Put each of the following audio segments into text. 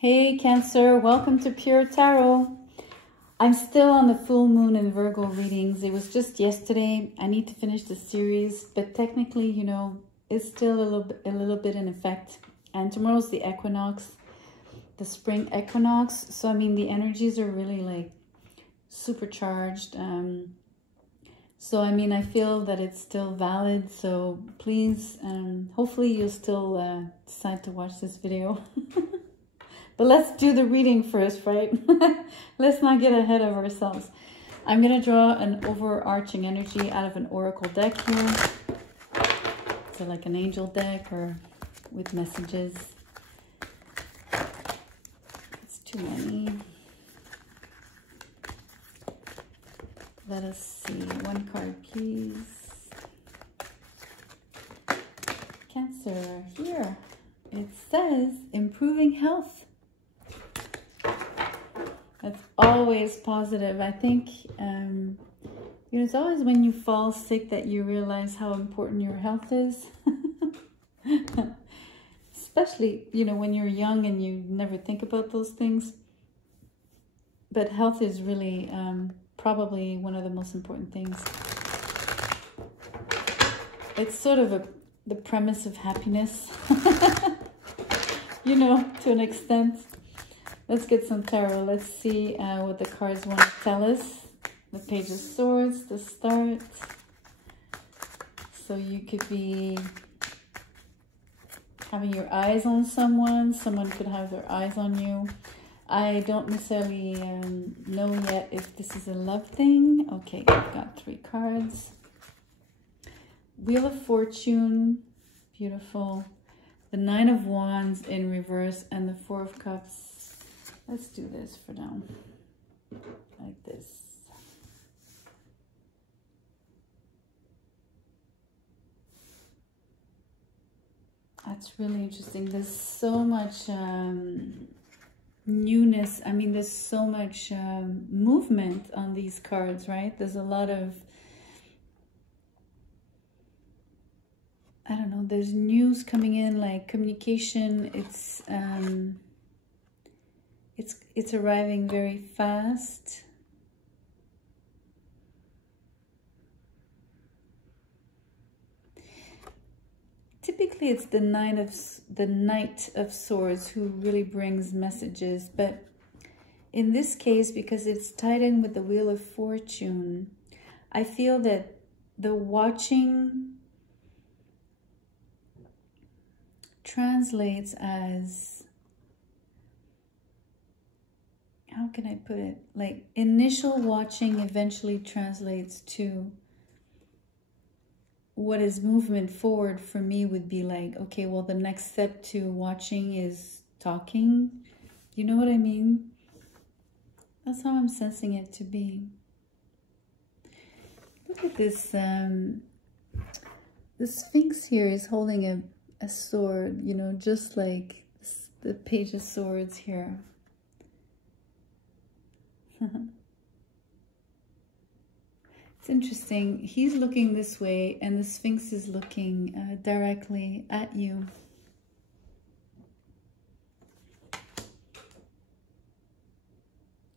Hey Cancer, welcome to Pure Tarot. I'm still on the full moon in Virgo readings. It was just yesterday. I need to finish the series, but technically, you know, it's still a little bit in effect. And tomorrow's the equinox, the spring equinox. So I mean, the energies are really like supercharged. So I mean, I feel that it's still valid. So please, hopefully you'll still decide to watch this video. But let's do the reading first, right? Let's not get ahead of ourselves. I'm going to draw an overarching energy out of an oracle deck here. So like an angel deck or with messages. It's too many. Let us see. One card, please. Cancer, here. It says improving health. That's always positive. I think, you know, it's always when you fall sick that you realize how important your health is. Especially, you know, when you're young and you never think about those things. But health is really probably one of the most important things. It's sort of the premise of happiness. You know, to an extent. Let's get some tarot. Let's see what the cards want to tell us. The Page of Swords to start. So you could be having your eyes on someone. Someone could have their eyes on you. I don't necessarily know yet if this is a love thing. Okay, I've got 3 cards. Wheel of Fortune. Beautiful. The 9 of Wands in reverse and the 4 of Cups. Let's do this for now, like this. That's really interesting. There's so much newness. I mean, there's so much movement on these cards, right? There's a lot of, I don't know, there's news coming in, like communication. It's arriving very fast. Typically, it's the Knight of Swords who really brings messages, but in this case, because it's tied in with the Wheel of Fortune, I feel that the watching translates as, how can I put it? Like initial watching eventually translates to what is movement forward for me would be like, okay, well, the next step to watching is talking. You know what I mean? That's how I'm sensing it to be. Look at this. The Sphinx here is holding a sword, you know, just like the Page of Swords here. It's interesting. He's looking this way and the Sphinx is looking directly at you.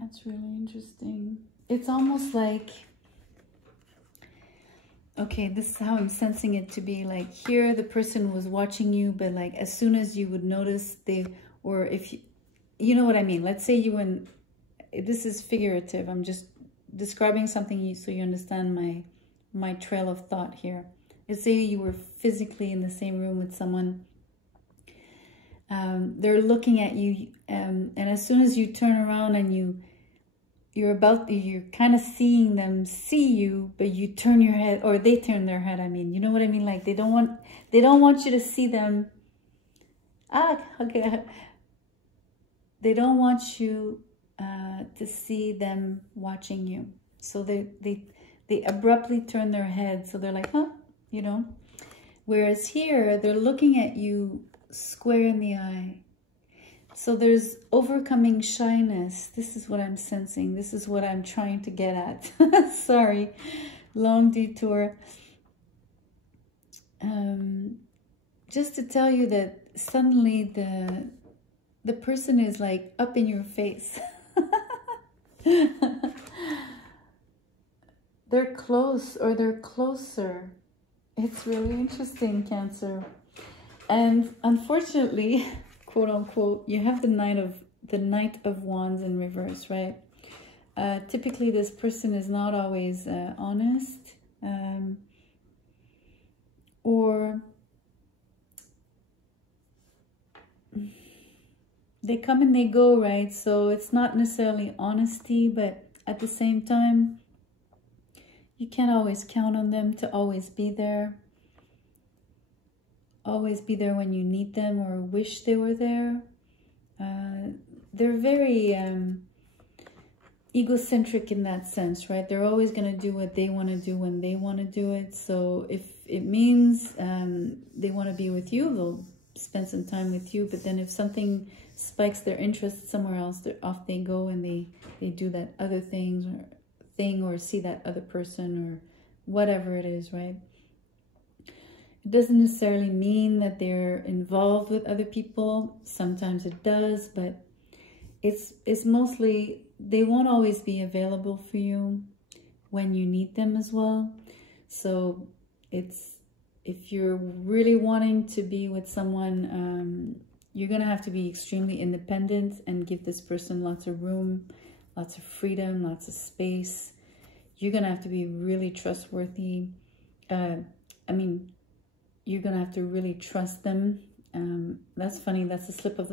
That's really interesting. It's almost like, okay, this is how I'm sensing it to be. Like here the person was watching you, but like as soon as you would notice or if you know what I mean. Let's say you and this is figurative. I'm just describing something so you understand my trail of thought here. Let's say you were physically in the same room with someone. They're looking at you, and as soon as you turn around and you're kind of seeing them see you, but you turn your head, or they turn their head. I mean, you know what I mean? Like they don't want you to see them. Okay. They don't want you to see them watching you, so they abruptly turn their head, so they're like, huh, you know. Whereas here they're looking at you square in the eye, so there's overcoming shyness. This is what I'm sensing. This is what I'm trying to get at. Sorry, long detour. Just to tell you that suddenly the person is like up in your face. They're close, or they're closer. It's really interesting, Cancer. And unfortunately, quote unquote, you have the Knight of Wands in reverse, right? Typically, this person is not always honest, or they come and they go, right? So it's not necessarily honesty, but at the same time, you can't always count on them to always be there. Always be there when you need them or wish they were there. They're very egocentric in that sense, right? They're always going to do what they want to do when they want to do it. So if it means they want to be with you, they'll spend some time with you. But then if something spikes their interest somewhere else, off they go and they do that other thing or see that other person or whatever it is, right? It doesn't necessarily mean that they're involved with other people. Sometimes it does, but it's mostly, they won't always be available for you when you need them as well. So if you're really wanting to be with someone, you're going to have to be extremely independent and give this person lots of room, lots of freedom, lots of space. You're going to have to be really trustworthy. You're going to have to really trust them. That's funny. That's a slip of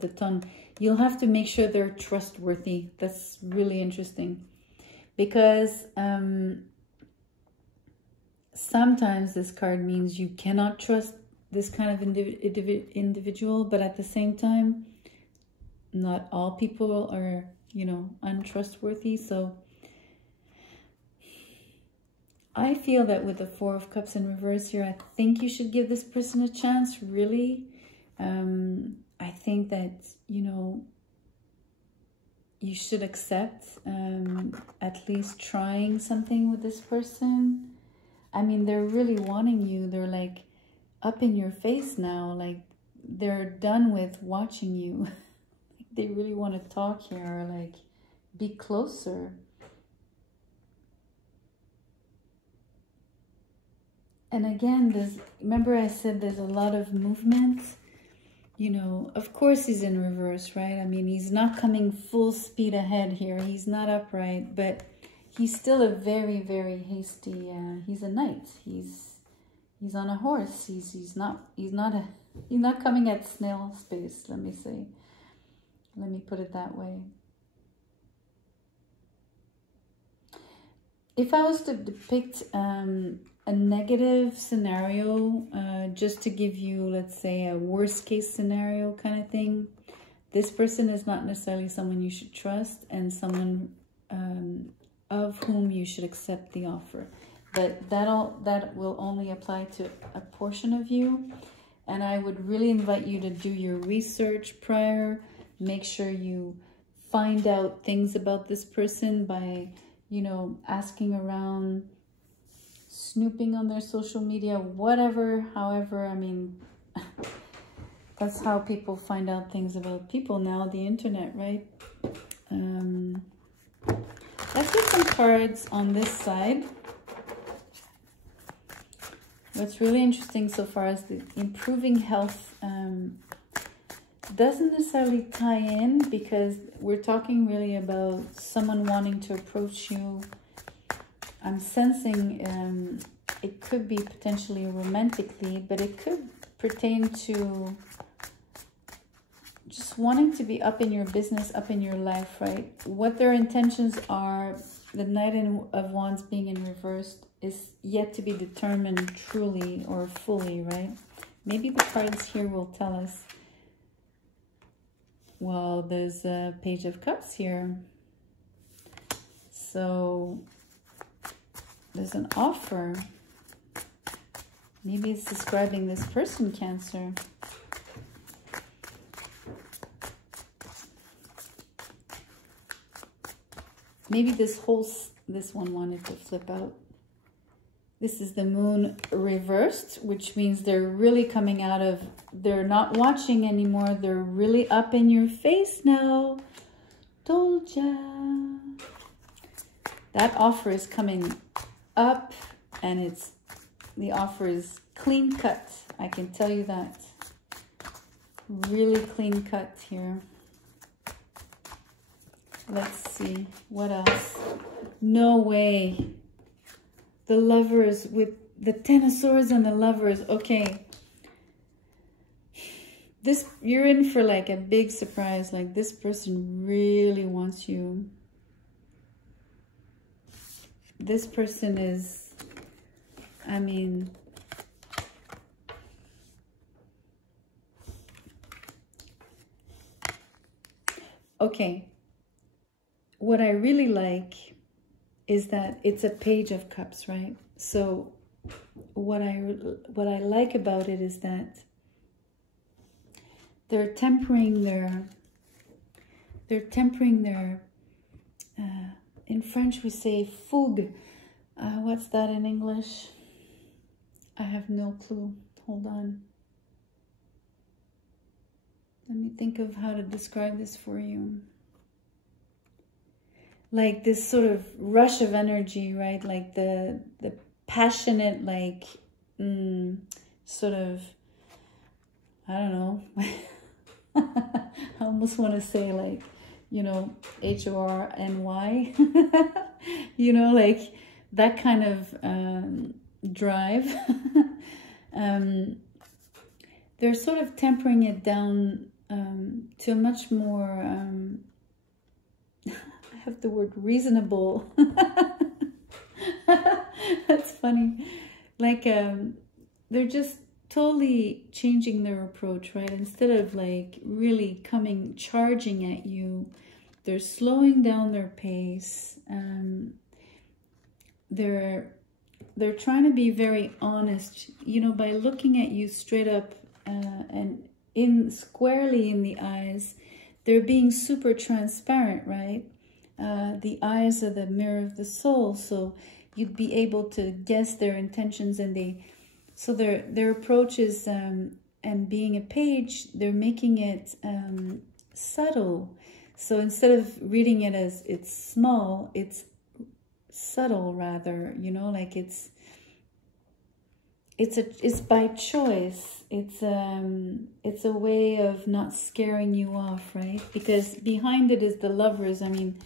the tongue. You'll have to make sure they're trustworthy. That's really interesting. Because sometimes this card means you cannot trust this kind of individual. But at the same time, not all people are, untrustworthy. So I feel that with the Four of Cups in reverse here, I think you should give this person a chance, really. I think that, you should accept at least trying something with this person. I mean, they're really wanting you. They're like up in your face now. Like they're done with watching you. They really want to talk here, or like be closer. And again, remember I said there's a lot of movement. Of course he's in reverse, right? I mean, he's not coming full speed ahead here. He's not upright, but he's still a very, very hasty, he's a knight. He's on a horse. He's not coming at snail space, let me say. Let me put it that way. If I was to depict a negative scenario, just to give you, let's say, a worst case scenario kind of thing, this person is not necessarily someone you should trust and someone of whom you should accept the offer. But that will only apply to a portion of you. And I would really invite you to do your research prior. Make sure you find out things about this person by, asking around, snooping on their social media, whatever, however. I mean, that's how people find out things about people now, the internet, right? Let's get some cards on this side. What's really interesting so far is the improving health. Doesn't necessarily tie in, because we're talking really about someone wanting to approach you. I'm sensing it could be potentially romantically, but it could pertain to just wanting to be up in your business, up in your life, right? What their intentions are, the Knight of Wands being in reverse, is yet to be determined truly or fully, right? Maybe the cards here will tell us. Well, there's a Page of Cups here. So there's an offer. Maybe it's describing this person, Cancer. Maybe this one wanted to flip out. This is the moon reversed, which means they're really coming out of, they're not watching anymore. They're really up in your face now. Told ya. That offer is coming up, and the offer is clean cut. I can tell you that. Really clean cut here. Let's see, what else? No way. The Lovers with the Ten of Swords and the Lovers. Okay. You're in for like a big surprise. Like this person really wants you. This person is, I mean, okay. What I really like is that it's a Page of Cups, right? So what I like about it is that they're tempering their in French we say fougue. What's that in English? I have no clue. Hold on. Let me think of how to describe this for you. Like this sort of rush of energy, right? Like the passionate, like sort of, I don't know. I almost want to say like, you know, HORNY, you know, like that kind of drive. They're sort of tempering it down to a much more, I have the word reasonable. That's funny. Like, they're just totally changing their approach, right? Instead of like really charging at you, they're slowing down their pace. They're trying to be very honest, you know, by looking at you straight up and squarely in the eyes. They're being super transparent, right? The eyes are the mirror of the soul, so you'd be able to guess their intentions, and so their approach is, and being a page, they're making it subtle. So instead of reading it as it's small, it's subtle rather, you know, like it's by choice. It's a way of not scaring you off, right? Because behind it is the Lovers. I mean,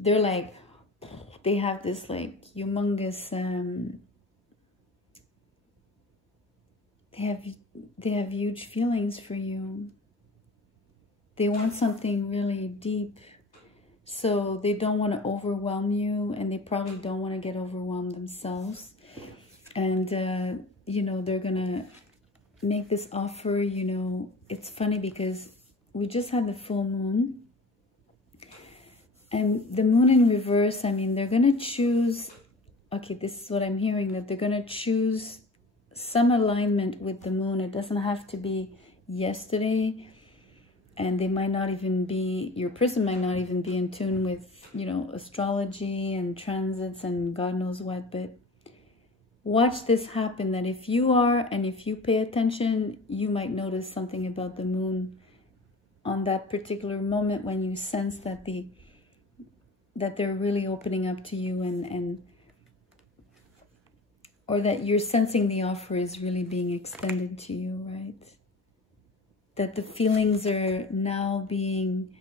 they're like, they have this like humongous, they have huge feelings for you. They want something really deep, so they don't want to overwhelm you, and they probably don't want to get overwhelmed themselves. And you know, they're gonna make this offer. You know, it's funny because we just had the full moon, and the moon in reverse. I mean, they're gonna choose, okay, this is what I'm hearing, that they're gonna choose some alignment with the moon. It doesn't have to be yesterday, and they might not even be, your person might not even be in tune with, you know, astrology and transits and God knows what. But watch this happen, that if you are, and if you pay attention, you might notice something about the moon on that particular moment when you sense that they're really opening up to you, and or that you're sensing the offer is really being extended to you, right? That the feelings are now being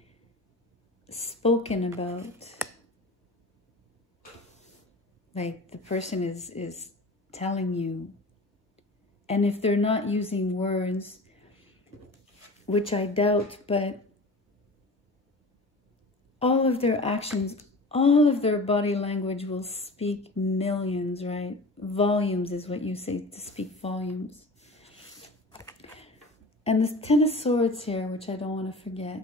spoken about. Like the person is telling you. And if they're not using words, which I doubt, but all of their actions, all of their body language will speak millions, right? Volumes is what you say, to speak volumes. And this Ten of Swords here, which I don't want to forget.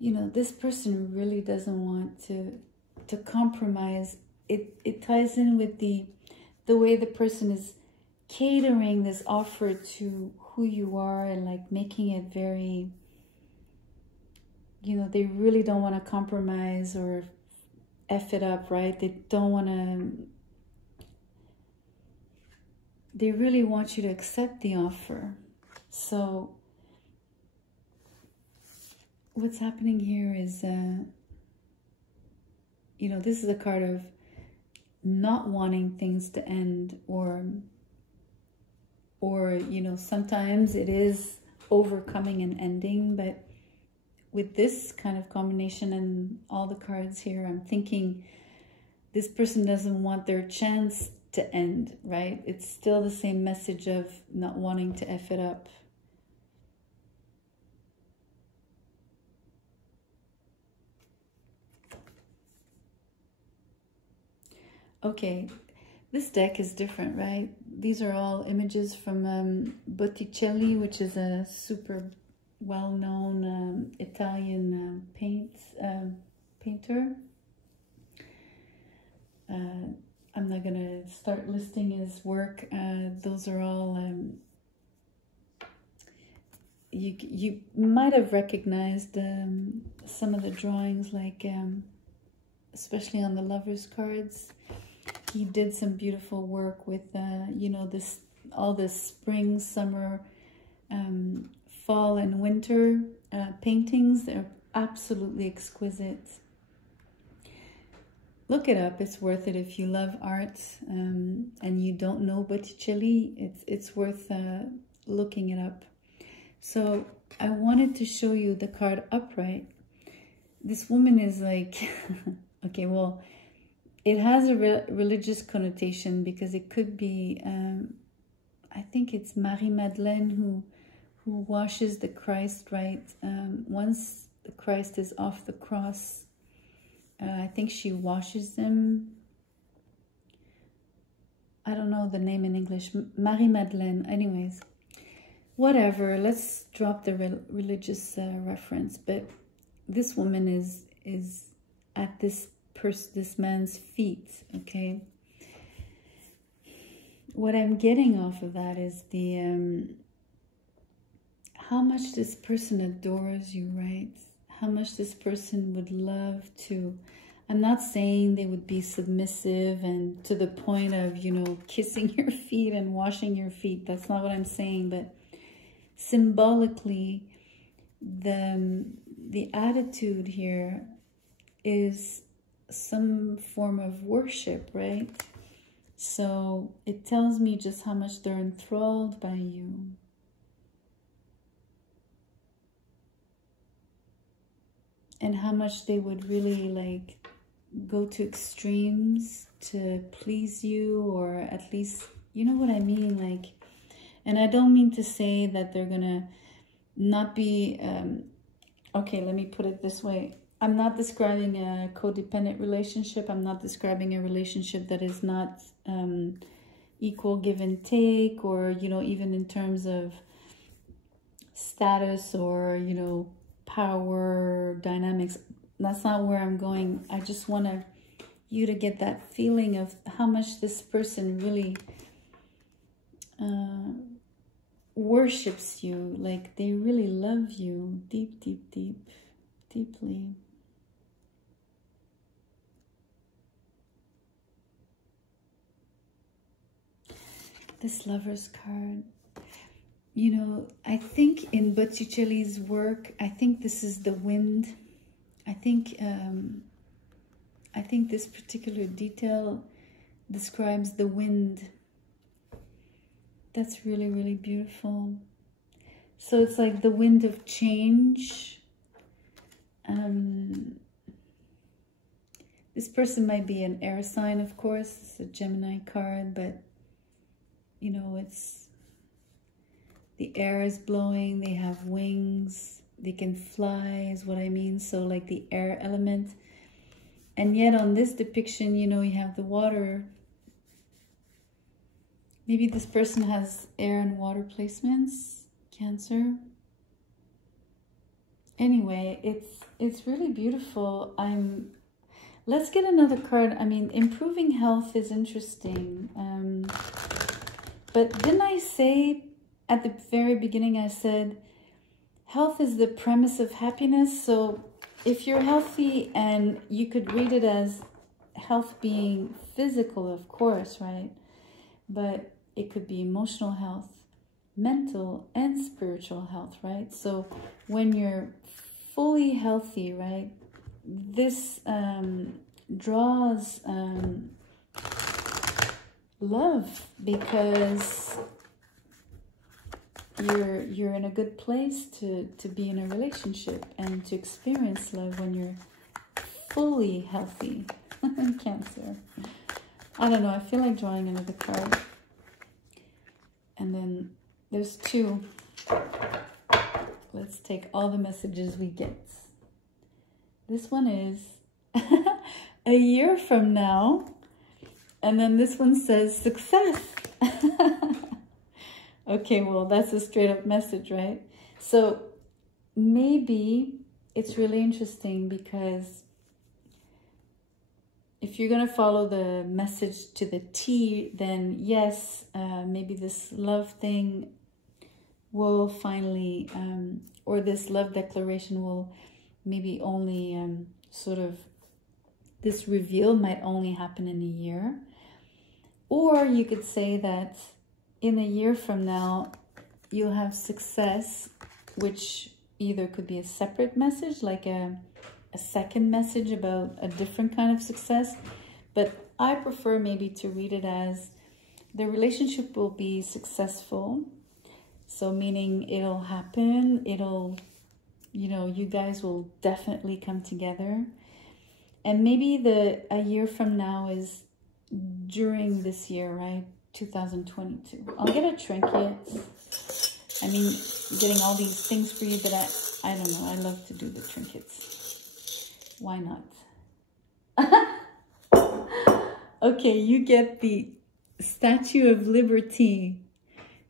You know, this person really doesn't want to compromise. It ties in with the way the person is catering this offer to who you are, and like making it very, you know, they really don't want to compromise or F it up, right? They don't want to, they really want you to accept the offer. So what's happening here is, you know, this is a card of not wanting things to end, or, you know, sometimes it is overcoming and ending, but with this kind of combination and all the cards here, I'm thinking this person doesn't want their chance to end, right? It's still the same message of not wanting to F it up. Okay, this deck is different, right? These are all images from Botticelli, which is a super well-known Italian painter. I'm not gonna start listing his work. Those are all, you might have recognized some of the drawings, like especially on the lovers cards. He did some beautiful work with, you know, all this spring, summer, fall and winter paintings. They're absolutely exquisite. Look it up. It's worth it if you love art and you don't know Botticelli. It's worth looking it up. So I wanted to show you the card upright. This woman is like, okay, well, it has a religious connotation because it could be, I think it's Marie-Madeleine who washes the Christ, right? Once the Christ is off the cross, I think she washes them. I don't know the name in English. Marie-Madeleine. Anyways, whatever. Let's drop the religious reference. But this woman is at this man's feet, okay? What I'm getting off of that is the how much this person adores you, right? How much this person would love to, I'm not saying they would be submissive and to the point of, you know, kissing your feet and washing your feet. That's not what I'm saying, but symbolically, the attitude here is some form of worship, right? So it tells me just how much they're enthralled by you. And how much they would really like go to extremes to please you, or at least, you know what I mean? Like, and I don't mean to say that they're gonna not be, okay, let me put it this way. I'm not describing a codependent relationship. I'm not describing a relationship that is not equal give and take, or, you know, even in terms of status or, you know, power dynamics. That's not where I'm going. I just want you to get that feeling of how much this person really worships you. Like they really love you deep, deep, deep, deeply. This Lover's card. You know, I think in Botticelli's work, I think this is the wind. I think this particular detail describes the wind. That's really, really beautiful. So it's like the wind of change. This person might be an air sign, of course. It's a Gemini card, but you know, it's the air is blowing, they have wings, they can fly is what I mean. So like the air element. And yet on this depiction, you know, you have the water. Maybe this person has air and water placements, Cancer. Anyway, it's really beautiful. Let's get another card. I mean, improving health is interesting. But didn't I say at the very beginning, I said, health is the premise of happiness. So if you're healthy, and you could read it as health being physical, of course, right? But it could be emotional health, mental and spiritual health, right? So when you're fully healthy, right, this draws love, because you're in a good place to be in a relationship and to experience love when you're fully healthy. Cancer. I don't know, I feel like drawing another card. And then there's two. Let's take all the messages we get. This one is a year from now. And then this one says success. Okay, well, that's a straight up message, right? So maybe it's really interesting, because if you're going to follow the message to the T, then yes, maybe this love thing will finally, or this love declaration will maybe only sort of, this reveal might only happen in a year. Or you could say that in a year from now, you'll have success, which either could be a separate message, like a second message about a different kind of success. But I prefer maybe to read it as the relationship will be successful. So meaning it'll happen, it'll, you know, you guys will definitely come together. And maybe a year from now is during this year, right? 2022. I'll get a trinket. I mean, getting all these things for you, but I don't know. I love to do the trinkets. Why not? Okay, you get the Statue of Liberty.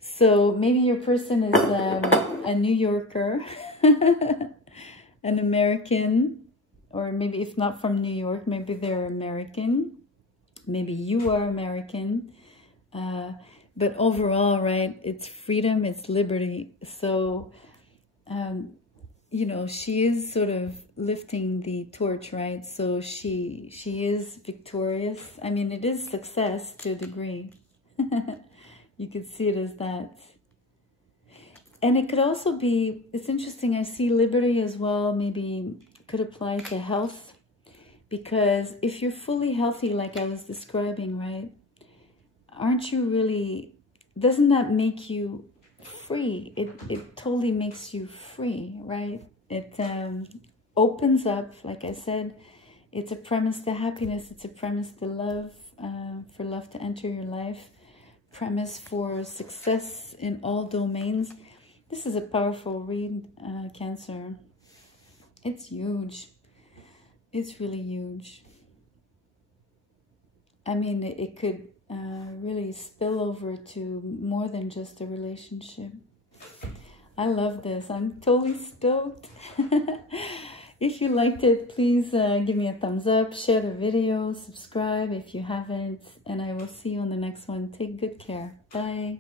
So maybe your person is a New Yorker, an American, or maybe if not from New York, maybe they're American. Maybe you are American. But overall, right, it's freedom, it's liberty. So, you know, she is sort of lifting the torch, right? So she is victorious. I mean, it is success to a degree. You could see it as that. And it could also be, it's interesting, I see liberty as well, maybe could apply to health. Because if you're fully healthy, like I was describing, right, aren't you really, doesn't that make you free? It totally makes you free, right? It opens up, like I said, it's a premise to happiness, it's a premise to love, for love to enter your life, premise for success in all domains. This is a powerful read, Cancer. It's huge. It's really huge. I mean, it could really spill over to more than just a relationship. I love this. I'm totally stoked. If you liked it, please give me a thumbs up, share the video, subscribe if you haven't, and I will see you on the next one. Take good care. Bye.